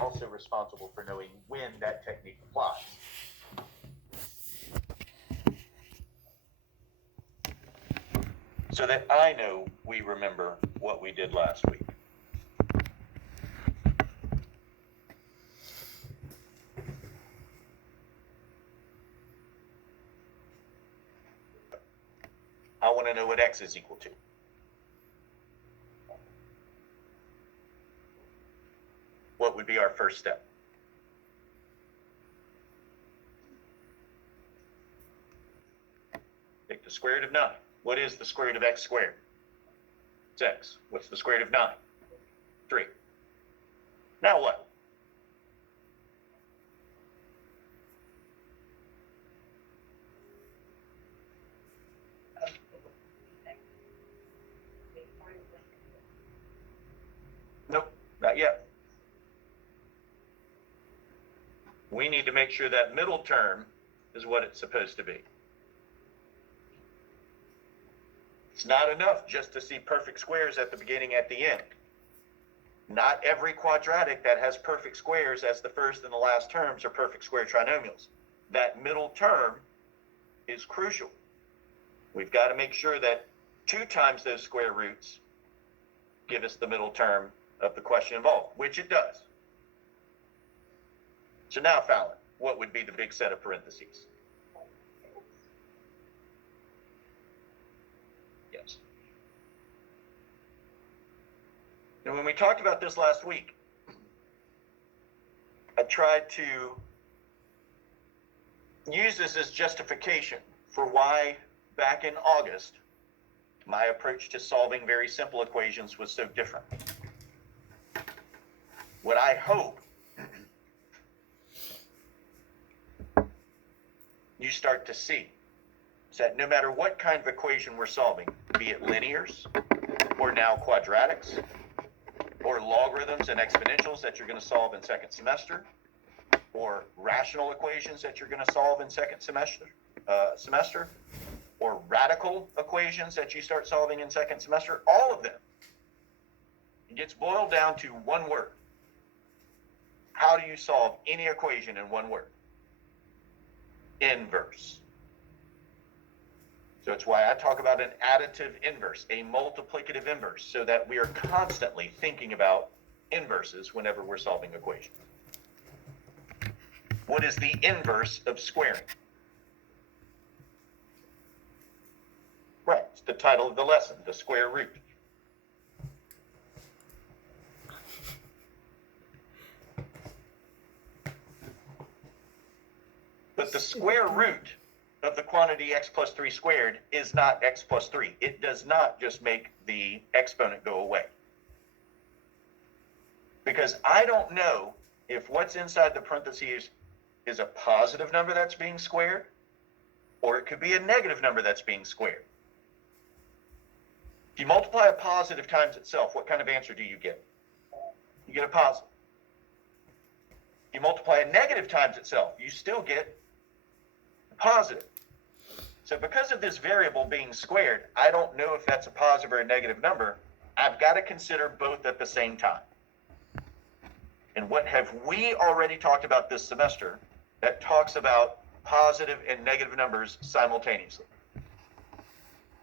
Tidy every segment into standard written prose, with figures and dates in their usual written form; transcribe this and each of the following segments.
also responsible for knowing when that technique applies. So that I know we remember what we did last week. I want to know what x is equal to. What would be our first step? Take the square root of 9. What is the square root of x squared? It's x. What's the square root of 9? 3. Now what? Nope, not yet. We need to make sure that middle term is what it's supposed to be. It's not enough just to see perfect squares at the beginning, at the end. Not every quadratic that has perfect squares as the first and the last terms are perfect square trinomials. That middle term is crucial. We've got to make sure that 2 times those square roots give us the middle term of the question involved, which it does. So now, Fallon, what would be the big set of parentheses? Yes. And when we talked about this last week, I tried to use this as justification for why back in August, my approach to solving very simple equations was so different. What I hope you start to see is that no matter what kind of equation we're solving, be it linears, or now quadratics, or logarithms and exponentials that you're going to solve in second semester, or rational equations that you're going to solve in second semester, or radical equations that you start solving in second semester, all of them, it gets boiled down to one word. How do you solve any equation in one word? Inverse. So it's why I talk about an additive inverse, a multiplicative inverse, so that we are constantly thinking about inverses whenever we're solving equations. What is the inverse of squaring? Right, it's the title of the lesson, the square root. But the square root of the quantity x plus 3 squared is not x plus 3. It does not just make the exponent go away. Because I don't know if what's inside the parentheses is a positive number that's being squared, or it could be a negative number that's being squared. If you multiply a positive times itself, what kind of answer do you get? You get a positive. If you multiply a negative times itself, you still get a positive. So because of this variable being squared, I don't know if that's a positive or a negative number. I've got to consider both at the same time. And what have we already talked about this semester that talks about positive and negative numbers simultaneously?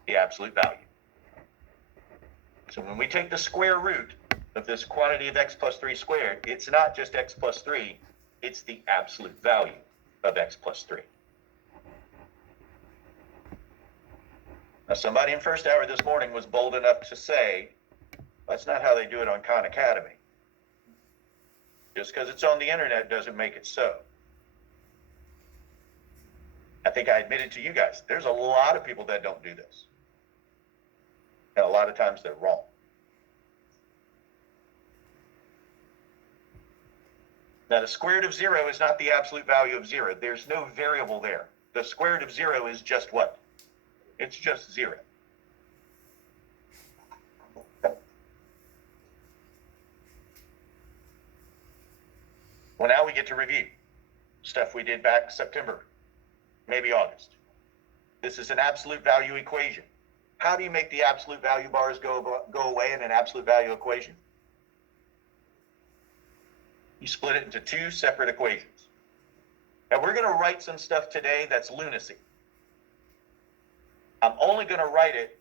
The absolute value. So when we take the square root of this quantity of x plus 3 squared, it's not just x plus 3, it's the absolute value of x plus 3. Now, somebody in first hour this morning was bold enough to say, that's not how they do it on Khan Academy. Just because it's on the internet doesn't make it so. I think I admitted to you guys, there's a lot of people that don't do this. And a lot of times they're wrong. Now, the square root of 0 is not the absolute value of 0. There's no variable there. The square root of 0 is just what? It's just 0. Well, now we get to review stuff we did back September, maybe August. This is an absolute value equation. How do you make the absolute value bars go away in an absolute value equation? You split it into two separate equations. Now we're going to write some stuff today that's lunacy. I'm only going to write it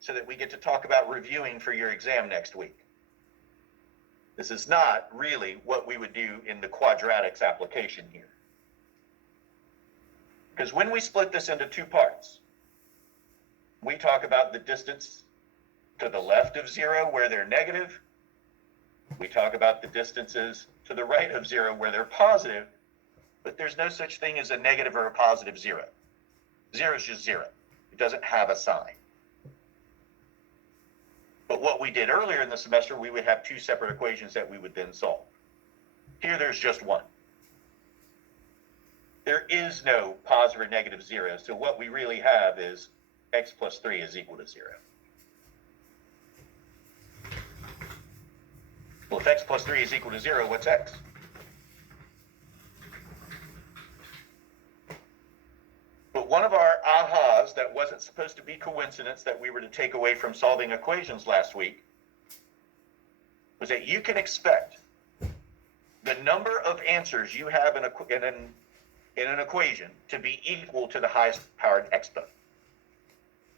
so that we get to talk about reviewing for your exam next week. This is not really what we would do in the quadratics application here. Because when we split this into two parts, we talk about the distance to the left of zero where they're negative. We talk about the distances to the right of zero where they're positive, but there's no such thing as a negative or a positive zero. Zero is just zero. It doesn't have a sign. But what we did earlier in the semester, we would have two separate equations that we would then solve. Here, there's just one. There is no positive or negative zero, so what we really have is x plus 3 is equal to 0. Well, if x plus 3 is equal to 0, what's x? But one of our ahas that wasn't supposed to be coincidence that we were to take away from solving equations last week was that you can expect the number of answers you have in an equation to be equal to the highest powered exponent.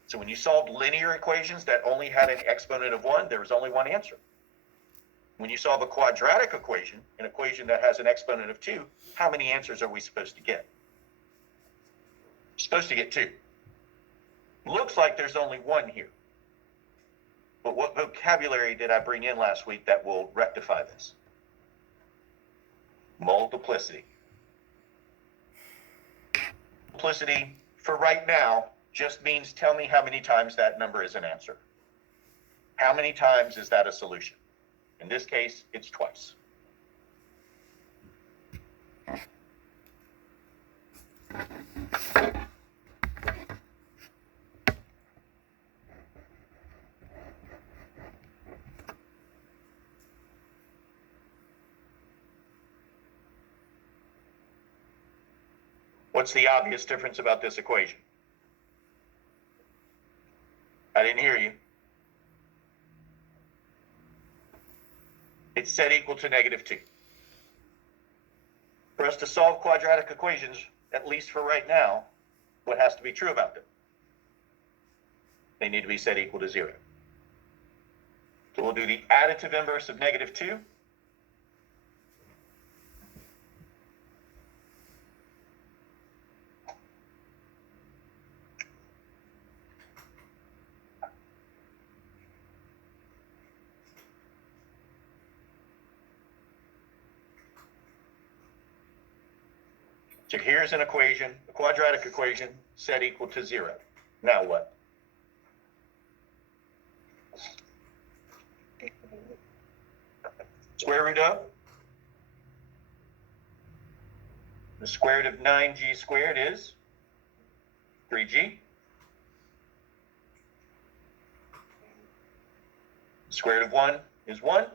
So when you solved linear equations that only had an exponent of 1, there was only one answer. When you solve a quadratic equation, an equation that has an exponent of 2, how many answers are we supposed to get? We're supposed to get 2. Looks like there's only 1 here. But what vocabulary did I bring in last week that will rectify this? Multiplicity. Multiplicity, for right now, just means tell me how many times that number is an answer. How many times is that a solution? In this case, it's twice. What's the obvious difference about this equation? I didn't hear you. It's set equal to -2. For us to solve quadratic equations, at least for right now, what has to be true about them? They need to be set equal to 0. So we'll do the additive inverse of -2. So here's an equation, a quadratic equation, set equal to 0. Now what? Square root of? The square root of 9g squared is 3g. The square root of 1 is 1.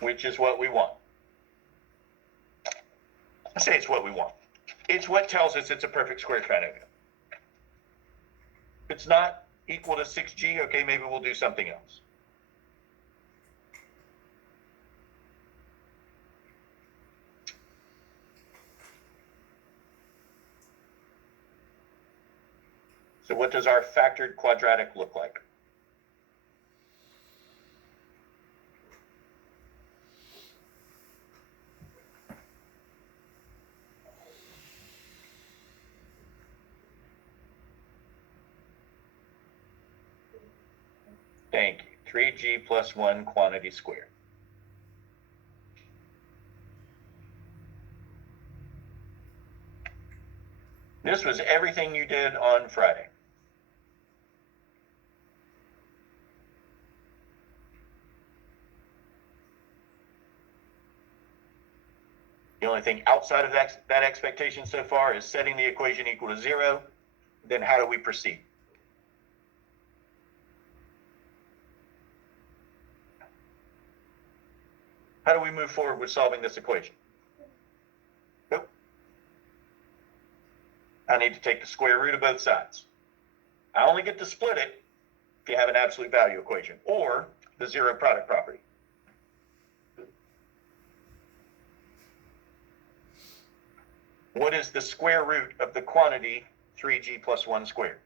Which is what we want. I say it's what we want. It's what tells us it's a perfect square trinomial. If it's not equal to 6g, okay, maybe we'll do something else. So what does our factored quadratic look like? Thank you. 3g plus 1 quantity squared. This was everything you did on Friday. The only thing outside of that expectation so far is setting the equation equal to 0. Then how do we proceed? How do we move forward with solving this equation? Nope. I need to take the square root of both sides. I only get to split it if you have an absolute value equation or the zero product property. What is the square root of the quantity 3g plus 1 squared?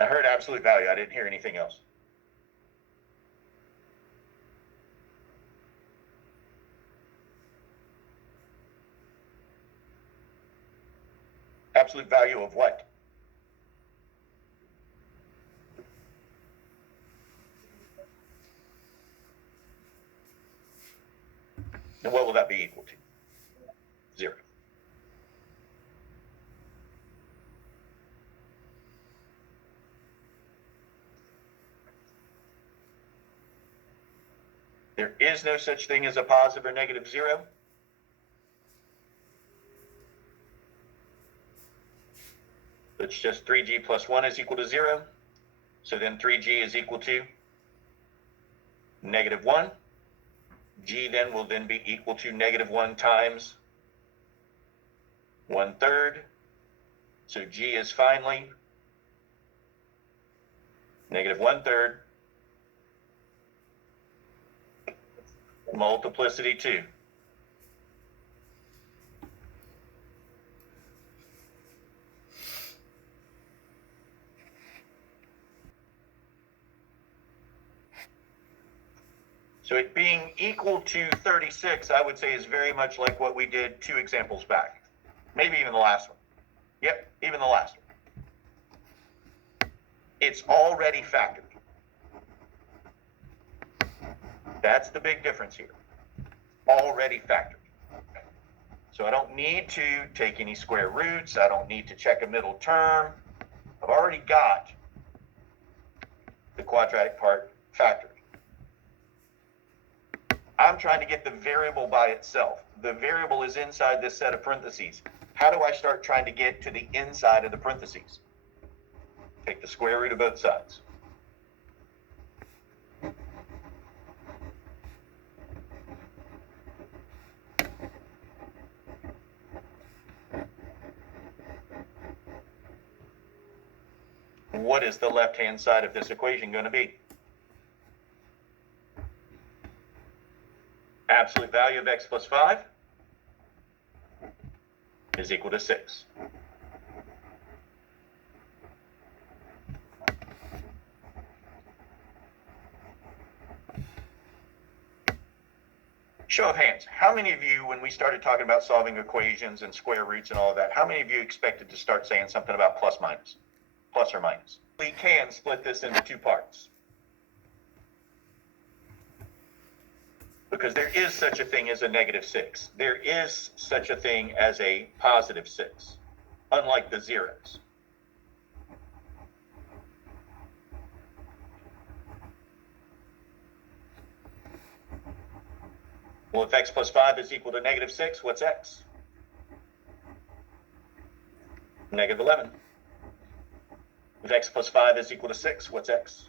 I heard absolute value. I didn't hear anything else. Absolute value of what? And what will that be equal to? 0. There is no such thing as a positive or negative 0. It's just 3g plus 1 is equal to 0. So then 3g is equal to negative 1. G then will then be equal to negative 1 times 1/3. So G is finally negative 1/3 multiplicity 2. So it being equal to 36, I would say, is very much like what we did 2 examples back. Maybe even the last one. Yep, even the last one. It's already factored. That's the big difference here. Already factored. So I don't need to take any square roots. I don't need to check a middle term. I've already got the quadratic part factored. I'm trying to get the variable by itself. The variable is inside this set of parentheses. How do I start trying to get to the inside of the parentheses? Take the square root of both sides. What is the left-hand side of this equation going to be? Absolute value of x plus 5 is equal to 6. Show of hands. How many of you, when we started talking about solving equations and square roots and all of that, how many of you expected to start saying something about plus minus? Plus or minus? We can split this into 2 parts. Because there is such a thing as a negative 6. There is such a thing as a positive 6, unlike the zeros. Well, if x plus 5 is equal to negative 6, what's x? Negative 11. If x plus 5 is equal to 6, what's x?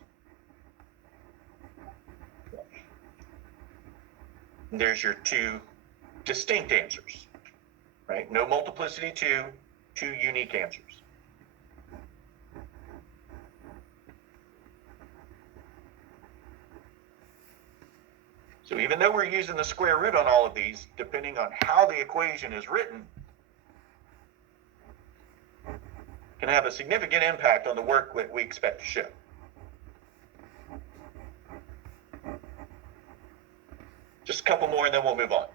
There's your 2 distinct answers, right? No multiplicity 2, 2 unique answers. So even though we're using the square root on all of these, depending on how the equation is written, can have a significant impact on the work that we expect to show. Just a couple more and then we'll move on.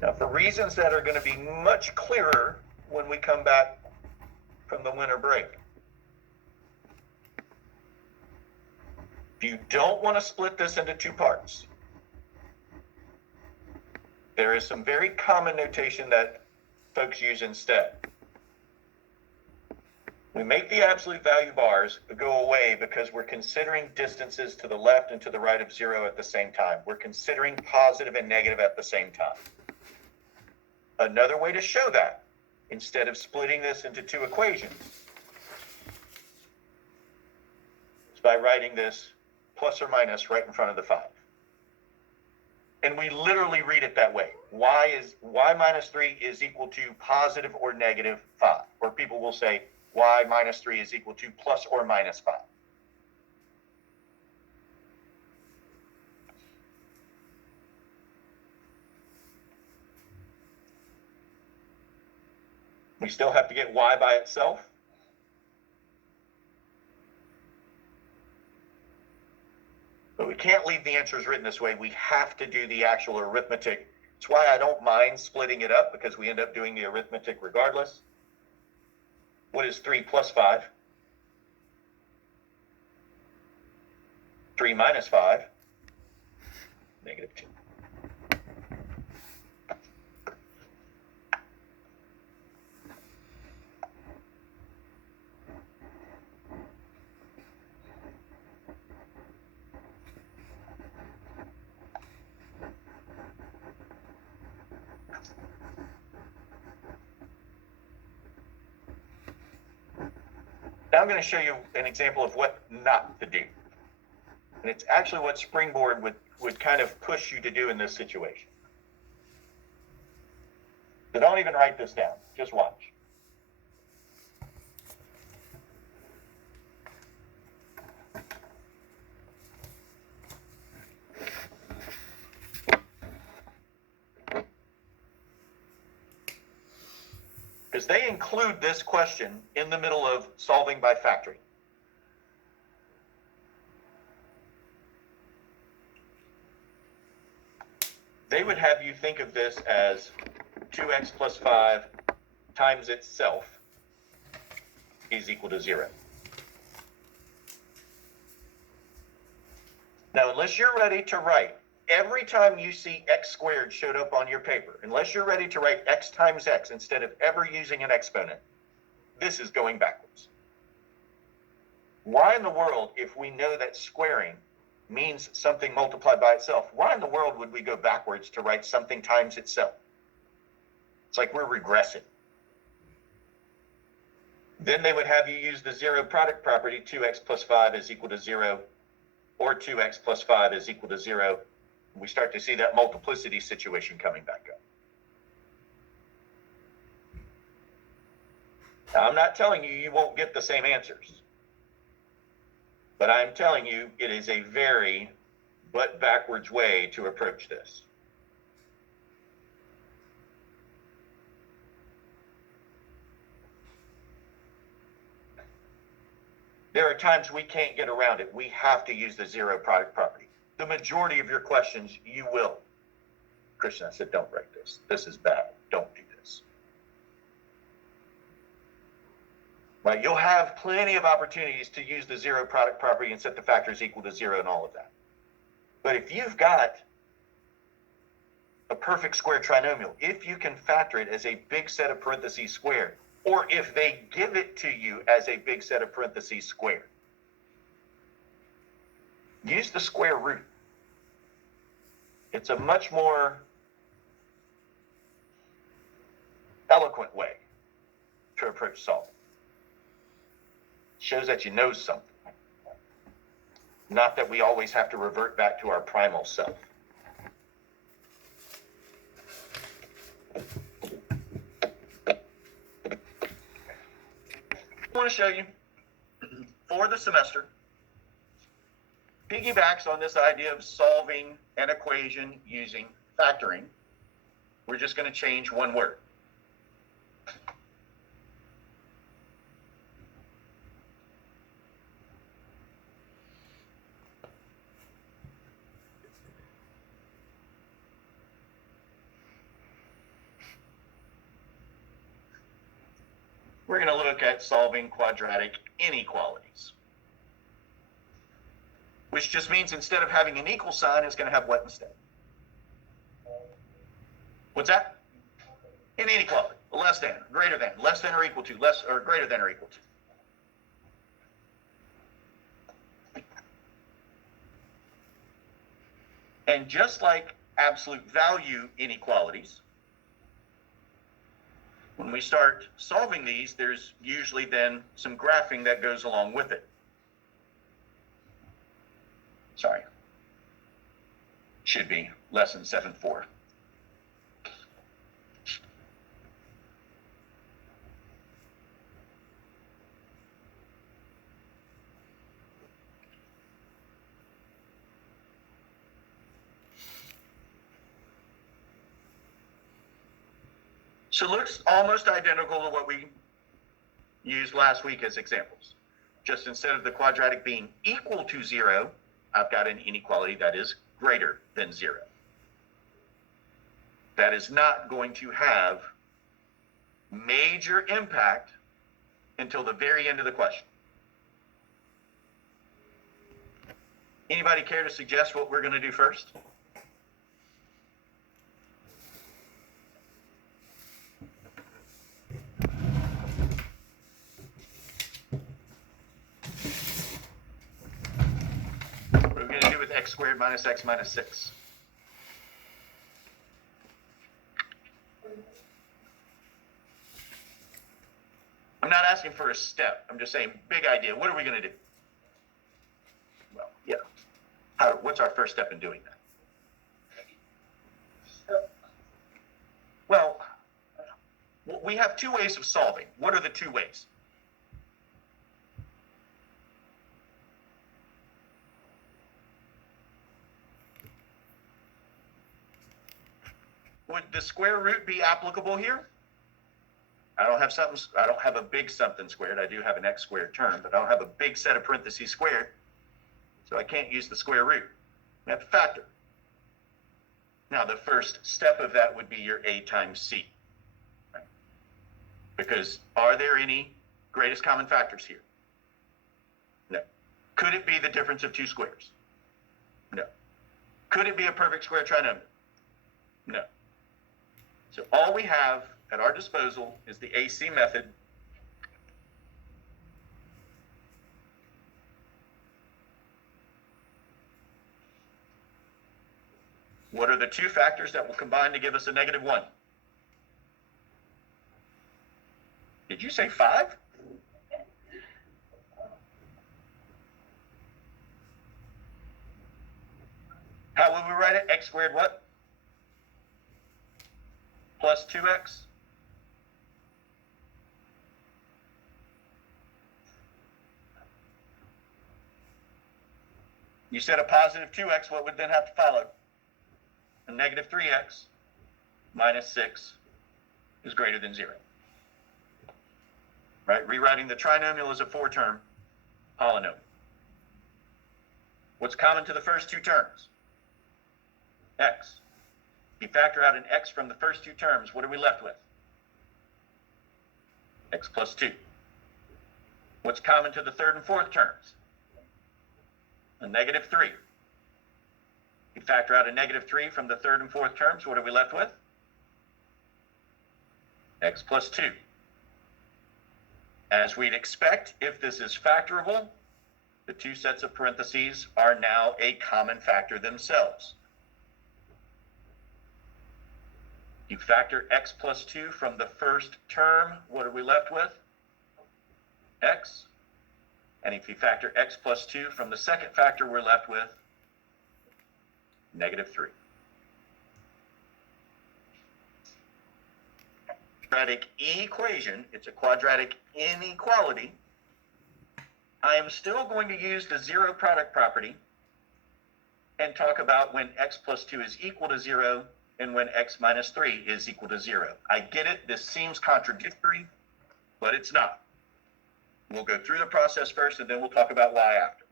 Now, for reasons that are going to be much clearer when we come back from the winter break, if you don't want to split this into two parts, there is some very common notation that folks use instead. We make the absolute value bars go away because we're considering distances to the left and to the right of 0 at the same time. We're considering positive and negative at the same time. Another way to show that, instead of splitting this into two equations, is by writing this plus or minus right in front of the 5. And we literally read it that way. Y minus 3 is equal to positive or negative 5. Or people will say y minus 3 is equal to plus or minus 5. We still have to get y by itself. But we can't leave the answers written this way. We have to do the actual arithmetic. It's why I don't mind splitting it up, because we end up doing the arithmetic regardless. What is 3 plus 5? 3 minus 5? Negative 2. Now I'm going to show you an example of what not to do. And it's actually what Springboard would kind of push you to do in this situation. So don't even write this down. Just watch. Because they include this question in the middle of solving by factoring. They would have you think of this as 2x plus 5 times itself is equal to 0. Now, unless you're ready to write, every time you see x squared showed up on your paper, unless you're ready to write x times x instead of ever using an exponent, this is going backwards. Why in the world, if we know that squaring means something multiplied by itself, why in the world would we go backwards to write something times itself? It's like we're regressing. Then they would have you use the zero product property, 2x plus 5 is equal to 0, or 2x plus 5 is equal to 0. We start to see that multiplicity situation coming back up. Now, I'm not telling you you won't get the same answers, but I'm telling you it is a very butt backwards way to approach this. There are times we can't get around it. We have to use the zero product property. The majority of your questions, you will. Christian, I said, don't write this. This is bad. Don't do this. Right? You'll have plenty of opportunities to use the zero product property and set the factors equal to 0 and all of that. But if you've got a perfect square trinomial, if you can factor it as a big set of parentheses squared, or if they give it to you as a big set of parentheses squared, use the square root. It's a much more eloquent way to approach solving. Shows that you know something. Not that we always have to revert back to our primal self. I want to show you, for the semester, piggybacks on this idea of solving an equation using factoring. We're just going to change one word. we're going to look at solving quadratic inequalities, which just means instead of having an equal sign, it's going to have what instead? What's that? An inequality. Less than, greater than, less than or equal to, less or greater than or equal to. And just like absolute value inequalities, when we start solving these, there's usually then some graphing that goes along with it. Sorry. Should be lesson 7.4. So it looks almost identical to what we used last week as examples. Just instead of the quadratic being equal to 0, I've got an inequality that is greater than 0. That is not going to have major impact until the very end of the question. Anybody care to suggest what we're going to do first? What are we going to do with x squared minus x minus 6? I'm not asking for a step. I'm just saying, big idea. What are we going to do? Well, yeah. What's our first step in doing that? Well, we have two ways of solving. What are the two ways? Would the square root be applicable here? I don't have a big something squared. I do have an x squared term, but I don't have a big set of parentheses squared. So I can't use the square root. I have to factor. Now the first step of that would be your a times c. Right? Because are there any greatest common factors here? No. Could it be the difference of two squares? No. Could it be a perfect square trinomial? No. So all we have at our disposal is the AC method. What are the two factors that will combine to give us a -1? Did you say 5? How would we write it? X squared what? Plus 2x? You said a positive 2x, what would then have to follow? A negative 3x minus 6 is greater than 0. Right? Rewriting the trinomial as a 4-term polynomial. What's common to the first two terms? X. If you factor out an x from the first two terms, what are we left with? X plus 2. What's common to the third and fourth terms? A -3. You factor out a -3 from the third and fourth terms, what are we left with? X plus 2. As we'd expect, if this is factorable, the two sets of parentheses are now a common factor themselves. You factor x plus 2 from the first term, what are we left with? X. And if you factor x plus 2 from the second factor, we're left with -3. Quadratic equation, it's a quadratic inequality. I am still going to use the zero product property and talk about when x plus 2 is equal to 0 and when x minus 3 is equal to 0. I get it, this seems contradictory, but it's not. We'll go through the process first, and then we'll talk about why after.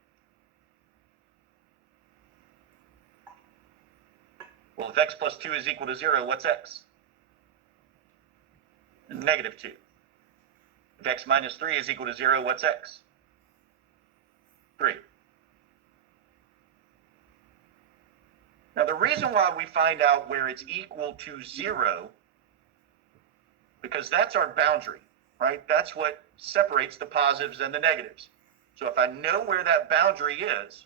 Well, if x plus 2 is equal to 0, what's x? -2. If x minus 3 is equal to 0, what's x? 3. Now, the reason why we find out where it's equal to 0, because that's our boundary, right? That's what separates the positives and the negatives. So if I know where that boundary is,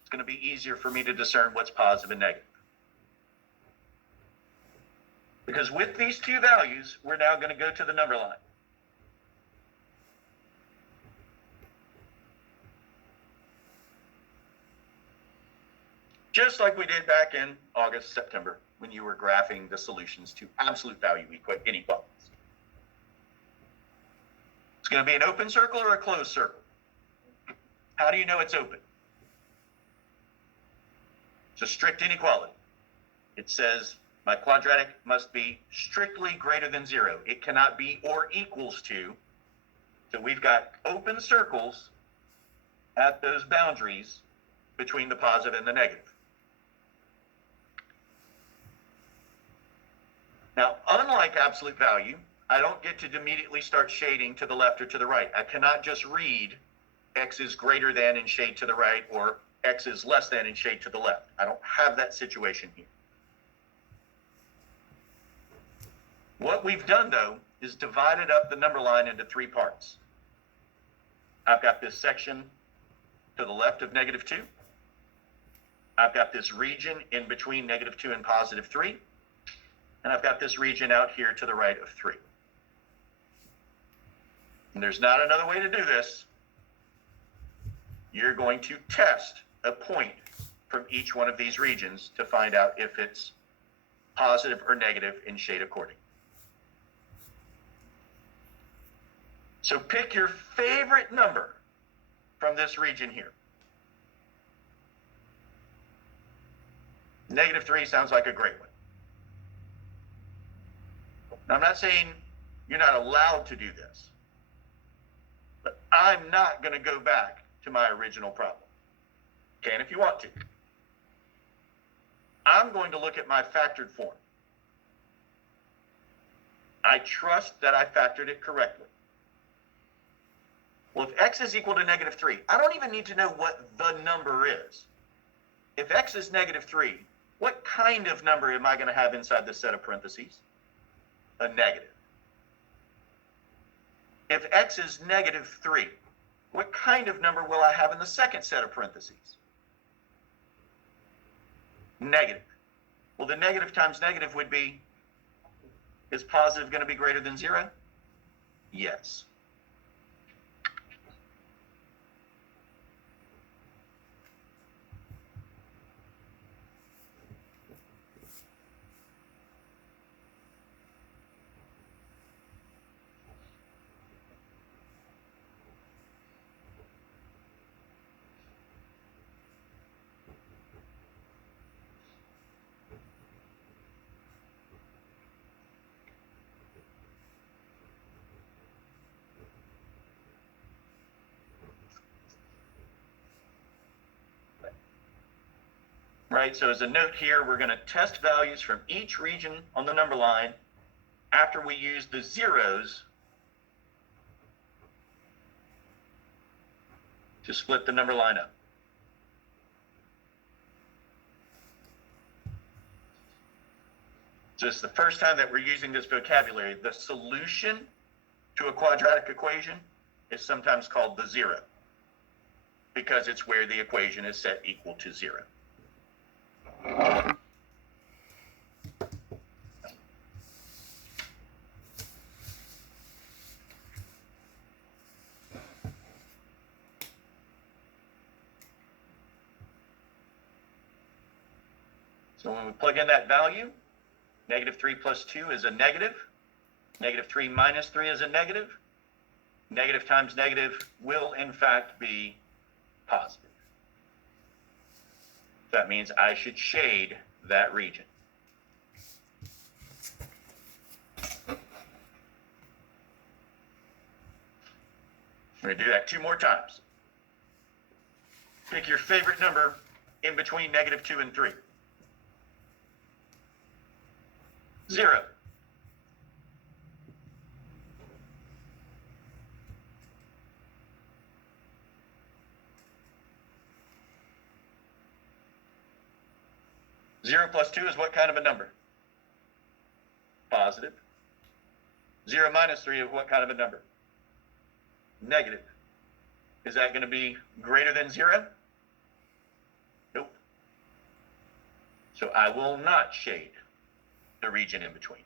it's going to be easier for me to discern what's positive and negative. Because with these two values, we're now going to go to the number line. Just like we did back in August, September, when you were graphing the solutions to absolute value inequalities. It's going to be an open circle or a closed circle. How do you know it's open? It's a strict inequality. It says my quadratic must be strictly greater than 0. It cannot be or equals to. So we've got open circles at those boundaries between the positive and the negative. Now, unlike absolute value, I don't get to immediately start shading to the left or to the right. I cannot just read x is greater than and shade to the right, or x is less than and shade to the left. I don't have that situation here. What we've done, though, is divided up the number line into 3 parts. I've got this section to the left of -2. I've got this region in between -2 and +3. And I've got this region out here to the right of 3. And there's not another way to do this. You're going to test a point from each one of these regions to find out if it's positive or negative and shade according. So pick your favorite number from this region here. -3 sounds like a great one. Now, I'm not saying you're not allowed to do this, but I'm not going to go back to my original problem. Can if you want to. I'm going to look at my factored form. I trust that I factored it correctly. Well, if x is equal to -3, I don't even need to know what the number is. If x is -3, what kind of number am I going to have inside this set of parentheses? A negative. If x is -3, what kind of number will I have in the second set of parentheses? Negative. Well, the negative times negative would be, is positive going to be greater than 0? Yes. Right, so as a note here, we're going to test values from each region on the number line after we use the zeros to split the number line up. So it's the first time that we're using this vocabulary. The solution to a quadratic equation is sometimes called the zero, because it's where the equation is set equal to 0. So when we plug in that value, -3 plus 2 is a negative. -3 minus 3 is a negative. Negative times negative will, in fact, be positive. That means I should shade that region. We're going to do that 2 more times. Pick your favorite number in between -2 and 3. 0. 0 plus 2 is what kind of a number? Positive. 0 minus 3 is what kind of a number? Negative. Is that going to be greater than 0? Nope. So I will not shade the region in between.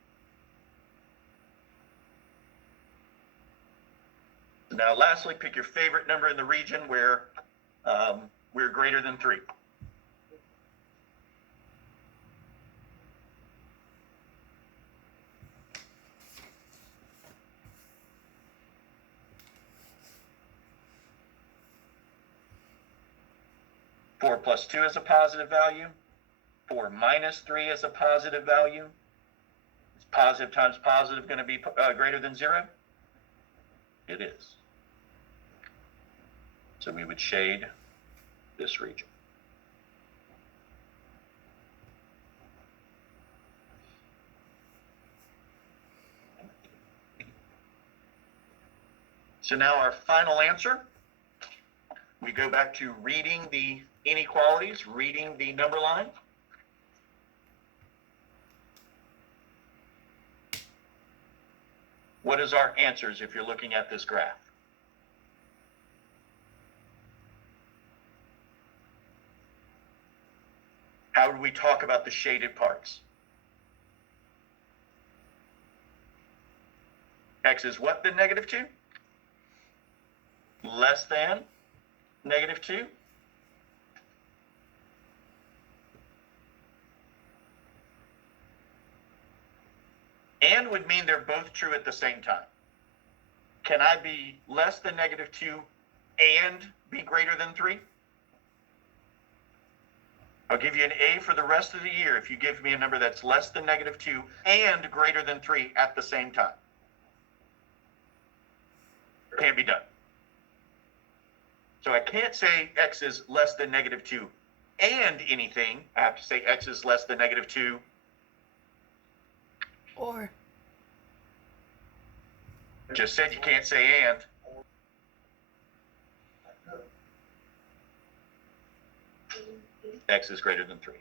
Now, lastly, pick your favorite number in the region where we're greater than 3. Four plus 2 is a positive value. 4 minus 3 is a positive value. Is positive times positive going to be greater than 0? It is. So we would shade this region. So now our final answer, we go back to reading the inequalities, reading the number line. What is our answers if you're looking at this graph? How do we talk about the shaded parts? X is what then negative 2? Less than negative 2? And would mean they're both true at the same time. Can I be less than negative 2 and be greater than 3? I'll give you an A for the rest of the year if you give me a number that's less than negative 2 and greater than 3 at the same time. Can't be done. So I can't say X is less than negative 2 and anything. I have to say X is less than negative 2 or. Just said you can't say and. X is greater than 3.